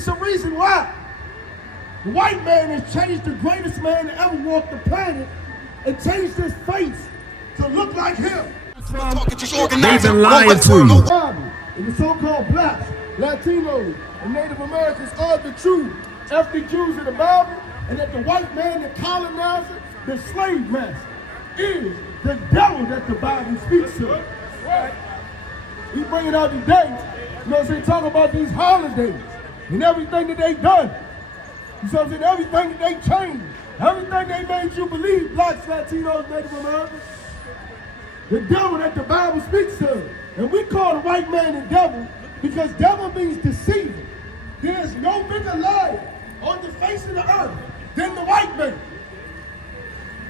It's a reason why. The white man has changed the greatest man to ever walk the planet and changed his face to look like him. They've been lying to you. And the so-called blacks, Latinos, and Native Americans are the true ethnic Jews of the Bible, and that the white man, the colonizer, the slave master, is the devil that the Bible speaks of. He bringing out the dates, you know what I'm saying, talking about these holidays and everything that they done. You know what I'm saying, everything that they changed, everything they made you believe, blacks, Latinos, Native Americans. The devil that the Bible speaks of. And we call the white man the devil because devil means deceiver. There's no bigger liar on the face of the earth than the white man.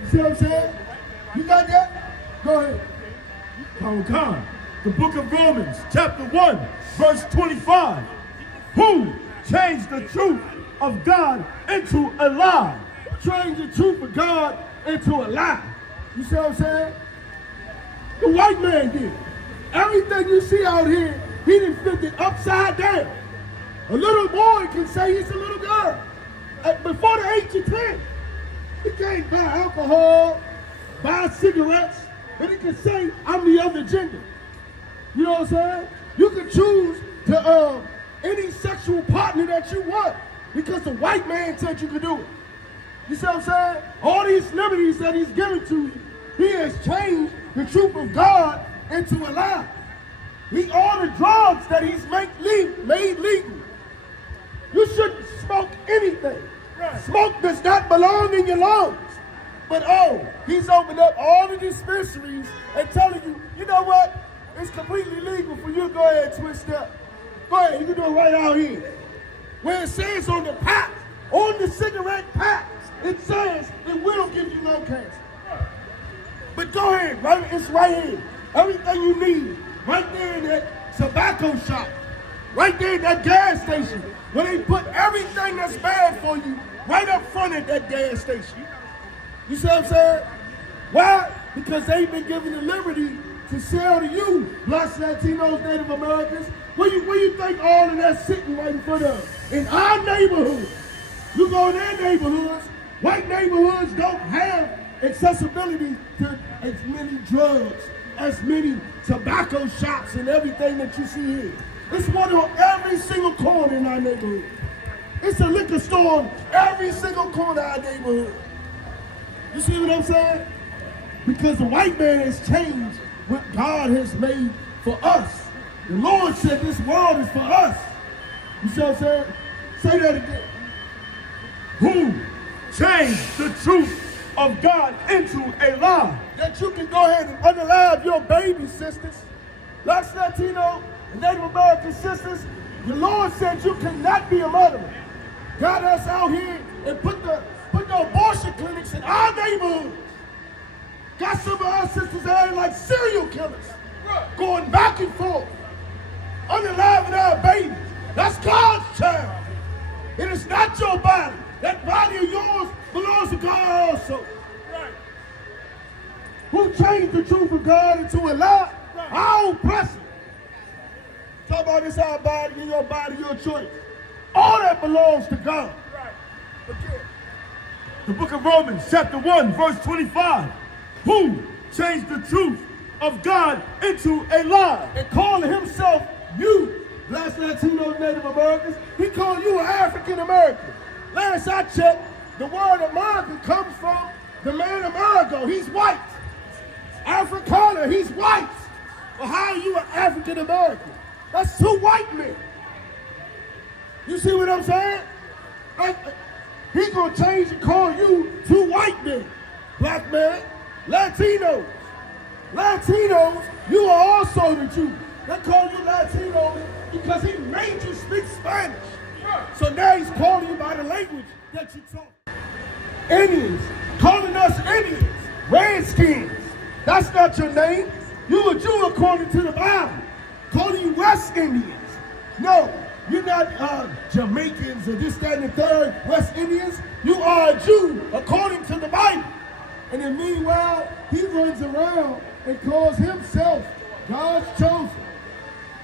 You see what I'm saying? You got that? Go ahead. Oh God. The book of Romans, chapter 1, verse 25. Who changed the truth of God into a lie? Who changed the truth of God into a lie? You see what I'm saying? The white man did. Everything you see out here, he done flipped it upside down. A little boy can say he's a little girl. Before the age of 10, he can't buy alcohol, buy cigarettes, but he can say, I'm the other gender. You know what I'm saying? You can choose to any sexual partner that you want because the white man said you could do it. You see what I'm saying? All these liberties that he's giving to you, he has changed the truth of God into a lie. All the drugs that he's made legal. You shouldn't smoke anything. Right. Smoke does not belong in your lungs. But he's opened up all the dispensaries and telling you, you know what? It's completely legal for you to go ahead and twist up. Go ahead, you can do it right out here. Where it says on the pack, on the cigarette packs, it says it will give you no cancer. But go ahead, right? It's right here. Everything you need, right there in that tobacco shop, right there in that gas station, where they put everything that's bad for you right up front at that gas station. You see what I'm saying? Why? Because they've been given the liberty to sell to you, blacks, Latinos, Native Americans. Where you think all of that's sitting right in front of us? In our neighborhoods. You go in their neighborhoods, white neighborhoods don't have accessibility to as many drugs, as many tobacco shops and everything that you see here. It's one on every single corner in our neighborhood. It's a liquor store on every single corner of our neighborhood. You see what I'm saying? Because the white man has changed what God has made for us. The Lord said this world is for us. You see what I'm saying? Say that again. Who changed the truth of God into a lie? That you can go ahead and unalive your baby sisters, blacks, Latino, and Native American sisters. The Lord said you cannot be a murderer. Got us out here and put the abortion clinics in our neighborhoods. Got some of our sisters out here like serial killers, going back and forth, unaliving our babies. That's God's child. It is not your body. That body of yours belongs to God also. Right. Who changed the truth of God into a lie? Right. Our oppressor. Talk about this, our body, your choice. All that belongs to God. Right. Again. The book of Romans, chapter 1, verse 25. Who changed the truth of God into a lie? And calling himself you, blacks, Latinos, Native Americans, he called you an African American. Last I checked, the word American comes from the man Amerigo. He's white. Africana, he's white. Well, how are you an African American? That's two white men. You see what I'm saying? He's gonna change and call you two white men. Black man, Latinos. Latinos, you are also the Jew. They call you Latinos because he made you speak Spanish. So now he's calling you by the language that you talk. Indians, calling us Indians, Redskins. That's not your name. You a Jew according to the Bible. Calling you West Indians. No, you're not Jamaicans or this, that, and the third West Indians. You are a Jew according to the Bible. And then meanwhile, he runs around and calls himself God's chosen.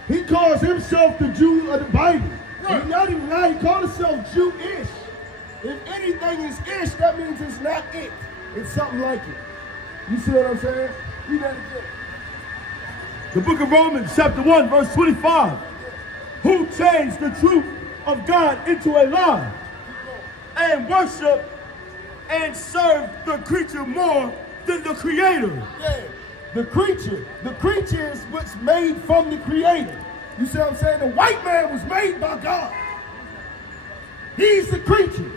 He calls himself the Jew of the Bible. He's not even lying. He called himself Jewish. If anything is ish, that means it's not it. It's something like it. You see what I'm saying? Read that again. The book of Romans, chapter 1, verse 25. Who changed the truth of God into a lie and worship and serve the creature more than the creator. Yeah, the creature is what's made from the creator. You see what I'm saying? The white man was made by God. He's the creature.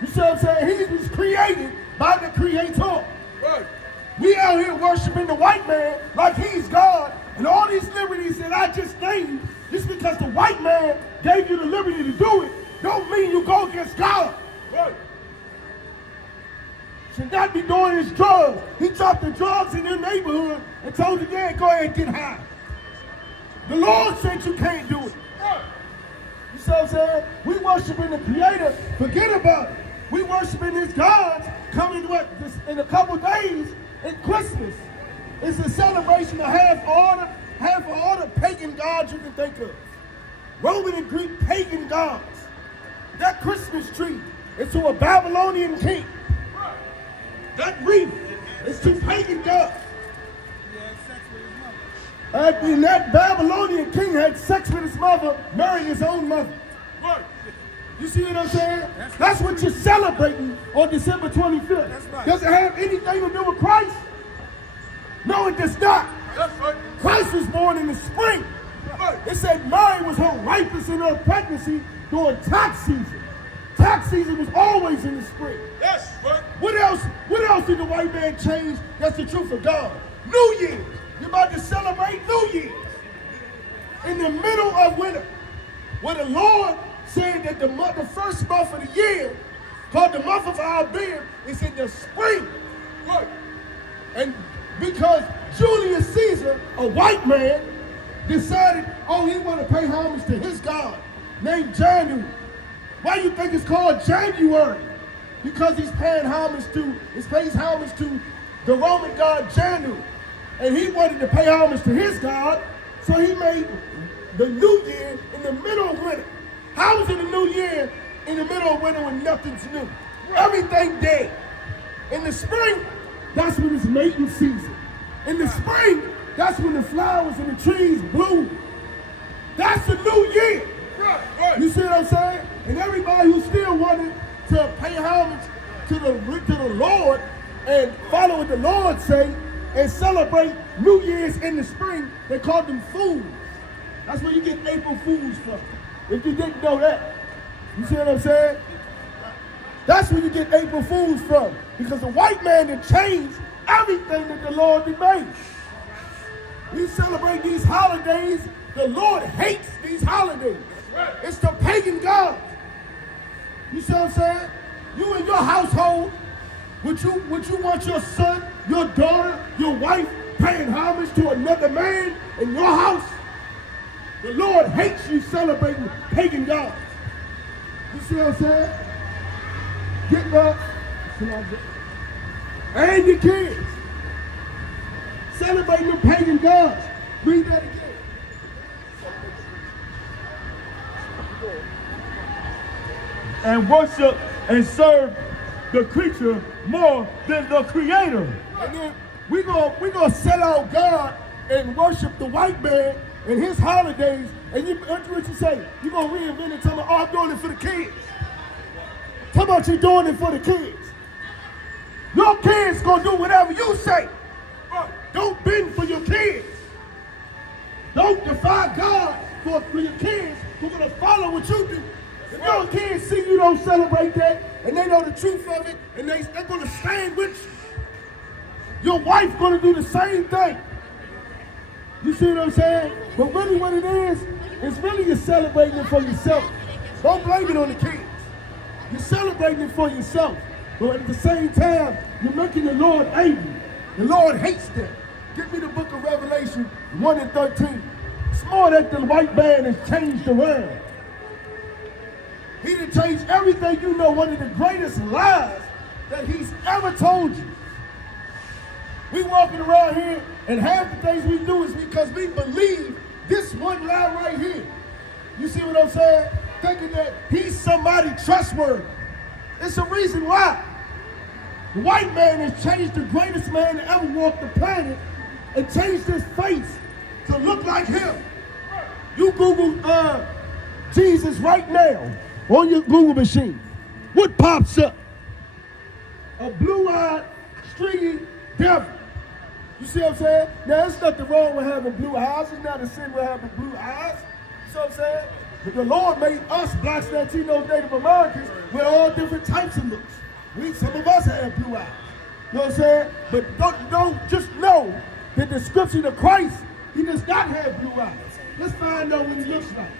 You see what I'm saying? He was created by the creator. Right. We out here worshiping the white man like he's God, and all these liberties that I just named, just because the white man gave you the liberty to do it, don't mean you go against God. Right. Should not be doing his drugs. He dropped the drugs in your neighborhood and told you, yeah, go ahead and get high. The Lord said you can't do it. Right. You see what I'm saying? We worshiping the Creator. Forget about it. We worshiping His gods coming in a couple days in Christmas. It's a celebration of half all the pagan gods you can think of. Roman and Greek pagan gods. That Christmas tree is to a Babylonian king. That wreath is to pagan gods. And that Babylonian king had sex with his mother, married his own mother. You see what I'm saying? That's what you're celebrating on December 25th. Right. Does it have anything to do with Christ? No, it does not. Right. Christ was born in the spring. Right. It said Mary was her ripest in her pregnancy during tax season. Tax season was always in the spring. Yes. Right. What else did the white man change? That's the truth of God. New Year's. You're about to celebrate New Year's in the middle of winter, where the Lord said that the first month of the year, called the month of our being, is in the spring. Right. And because Julius Caesar, a white man, decided, he want to pay homage to his god, named January. Why do you think it's called January? Because he pays homage to the Roman god January. And he wanted to pay homage to his god, so he made the new year in the middle of winter. How is it a new year in the middle of winter when nothing's new? Everything dead. In the spring, that's when it's mating season. In the spring, that's when the flowers and the trees bloom. That's the new year. You see what I'm saying? And everybody who still wanted to pay homage to the Lord and follow what the Lord say and celebrate New Year's in the spring, they called them fools. That's where you get April Fools from. If you didn't know that. You see what I'm saying? That's where you get April Fools from. Because the white man had changed everything that the Lord had made. We celebrate these holidays. The Lord hates these holidays. It's the pagan gods. You see what I'm saying? You and your household, would you want your son, your daughter, your wife paying homage to another man in your house? The Lord hates you celebrating pagan gods. You see what I'm saying? Get up. And your kids. Celebrating the pagan gods. Read that again. And worship and serve the creature more than the creator. And then we're gonna sell out God and worship the white man and his holidays. And what you say? You're gonna reinvent it, tell me, I'm doing it for the kids. How about you doing it for the kids? Your kids gonna do whatever you say. Don't bend for your kids. Don't defy God for your kids who are gonna follow what you do. If your kids see you don't celebrate that, and they know the truth of it, and they're gonna stand with you. Your wife's gonna do the same thing. You see what I'm saying? But really what it is really you're celebrating it for yourself. Don't blame it on the kids. You're celebrating it for yourself. But at the same time, you're making the Lord angry. The Lord hates that. Give me the book of Revelation 1 and 13. It's more that the white man has changed around. He done changed everything you know, one of the greatest lies that he's ever told you. We walking around here and half the things we do is because we believe this one lie right here. You see what I'm saying? thinking that he's somebody trustworthy. It's a reason why. The white man has changed the greatest man to ever walk the planet and changed his face to look like him. You Google Jesus right now on your Google machine. What pops up? A blue-eyed, stringy devil. You see what I'm saying? Now, there's nothing wrong with having blue eyes. It's not a sin with having blue eyes. You see what I'm saying? But the Lord made us, blacks, Latinos, Native Americans, with all different types of looks. Some of us have blue eyes. You know what I'm saying? But don't just know that the description of Christ, he does not have blue eyes. Let's find out what he looks like.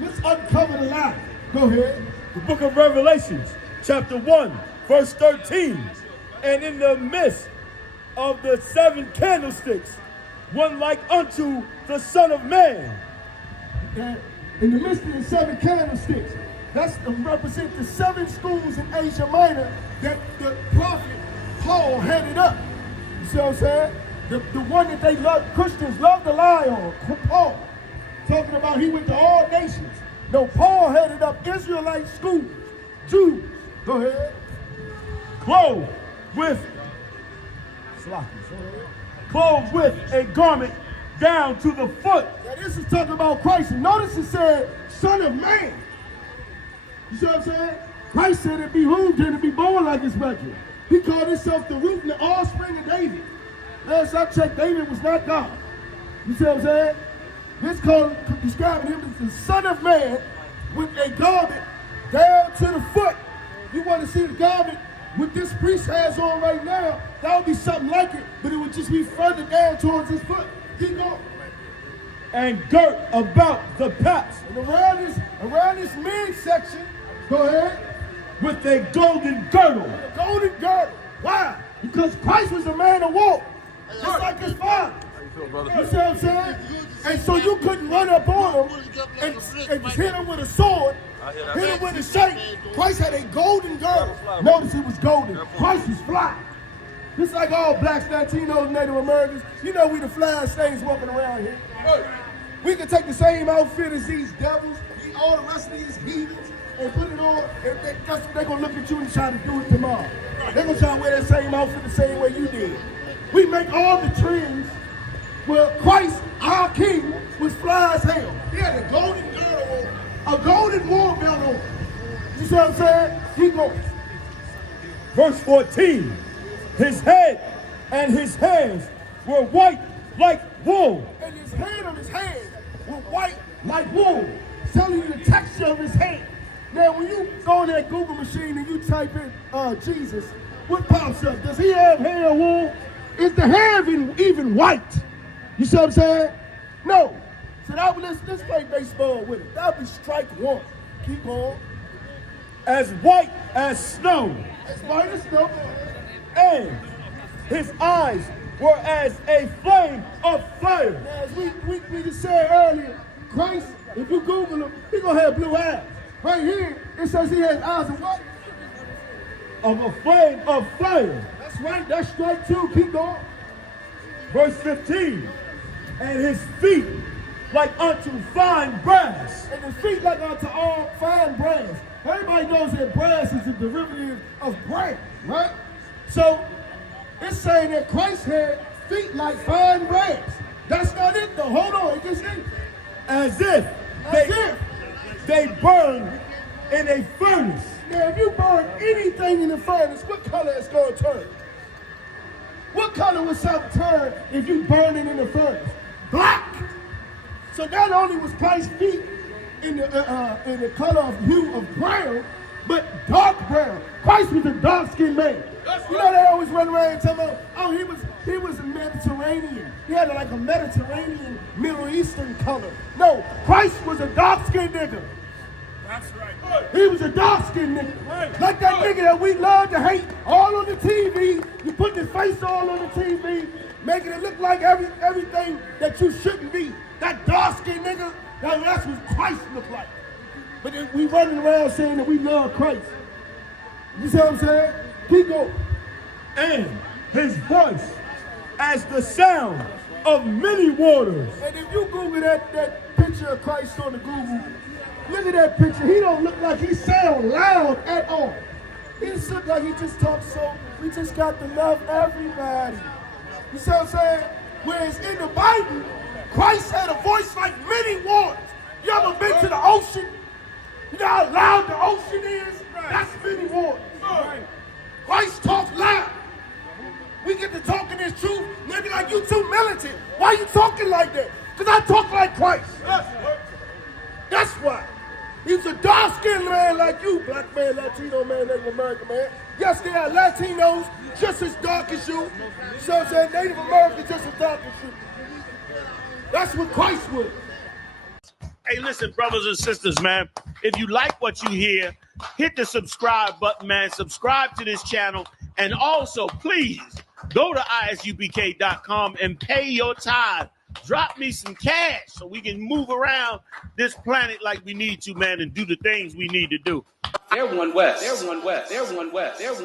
Let's uncover the lie. Go ahead. The book of Revelations, chapter 1, verse 13. And in the midst of the 7 candlesticks, one like unto the Son of Man. And in the midst of the 7 candlesticks, that's to represent the 7 schools in Asia Minor that the prophet Paul headed up. You see what I'm saying? The one that they love, Christians love to lie on, Paul. Talking about he went to all nations. No, Paul headed up Israelite schools, Jews. Go ahead. Clothed with a garment down to the foot. Now this is talking about Christ. And notice it said, Son of Man. You see what I'm saying? Christ said it behooved him to be born like his brethren. He called himself the root and the offspring of David. Last I checked, David was not God. You see what I'm saying? This called describing him as the Son of Man with a garment down to the foot. You want to see the garment what this priest has on right now? That would be something like it, but it would just be further down towards his foot. Keep going. And girt about the paps. And around this midsection, go ahead, with a golden girdle. A golden girdle. Why? Because Christ was a man of war, just like his father. You see what I'm saying? And so you couldn't run up on him and hit him with a sword, hit him with a shake. Christ had a golden girdle. Notice it was golden. Christ was fly. Just like all blacks, Latinos, Native Americans, you know we the flyest things walking around here. We can take the same outfit as these devils, all the rest of these heathens, and put it on, and they're going to look at you and try to do it tomorrow. They're going to try to wear that same outfit the same way you did. We make all the trends. Well, Christ, our King, was fly as hell. He had a golden girdle on, a golden war belt on. You see what I'm saying? Keep going. Verse 14. His head and his hands were white like wool. And his head on his hands were white like wool. Telling you the texture of his hand. Now, when you go on that Google machine and you type in Jesus, what pops up? Does he have hair or wool? Is the hair even white? You see what I'm saying? No. So let's play baseball with it. That'll be strike one. Keep going. As white as snow. As white as snow. And his eyes were as a flame of fire. Now, as we just said earlier, Christ, if you Google him, he's going to have blue eyes. Right here, it says he has eyes of what? Of a flame of fire. That's right. That's strike two. Keep going. Verse 15. And his feet like unto fine brass. And his feet like unto all fine brass. Everybody knows that brass is a derivative of brass, right? So it's saying that Christ had feet like fine brass. That's not it though. Hold on, it gets in. As if they burned in a furnace. Now if you burn anything in the furnace, what color is going to turn? What color would something turn if you burn it in the furnace? Black. So not only was Christ's feet in the color of hue of brown, but dark brown. Christ was a dark-skinned man. You know they always run around and tell me, oh, he was a Mediterranean. He had like a Mediterranean, Middle Eastern color. No, Christ was a dark-skinned nigga. That's right. He was a dark-skinned nigga. Right. Like that nigga that we love to hate all on the TV. You put your face all on the TV, making it look like everything that you shouldn't be. That dark-skinned nigga, that's what Christ looked like. But then we running around saying that we love Christ. You see what I'm saying? Keep going. And his voice as the sound of many waters. And if you Google that picture of Christ on the Google, Look at that picture. He don't look like he sound loud at all. He just look like he just talks so, we just got to love everybody. You see what I'm saying? Whereas in the Bible, Christ had a voice like many waters. You ever been to the ocean? You know how loud the ocean is? That's many waters. Christ talks loud. We get to talking this truth, and they be like, you too militant. Why you talking like that? Because I talk like Christ. That's why. He's a dark-skinned man like you, black man, Latino man, Native American man. Yes, there are Latinos just as dark as you. So I'm saying Native Americans just as dark as you. That's what Christ was. Hey, listen, brothers and sisters, man. If you like what you hear, hit the subscribe button, man. Subscribe to this channel. And also, please, go to ISUPK.com and pay your tithe. Drop me some cash so we can move around this planet like we need to, man, and do the things we need to do. They're one West. They're one West. They're one West. They're one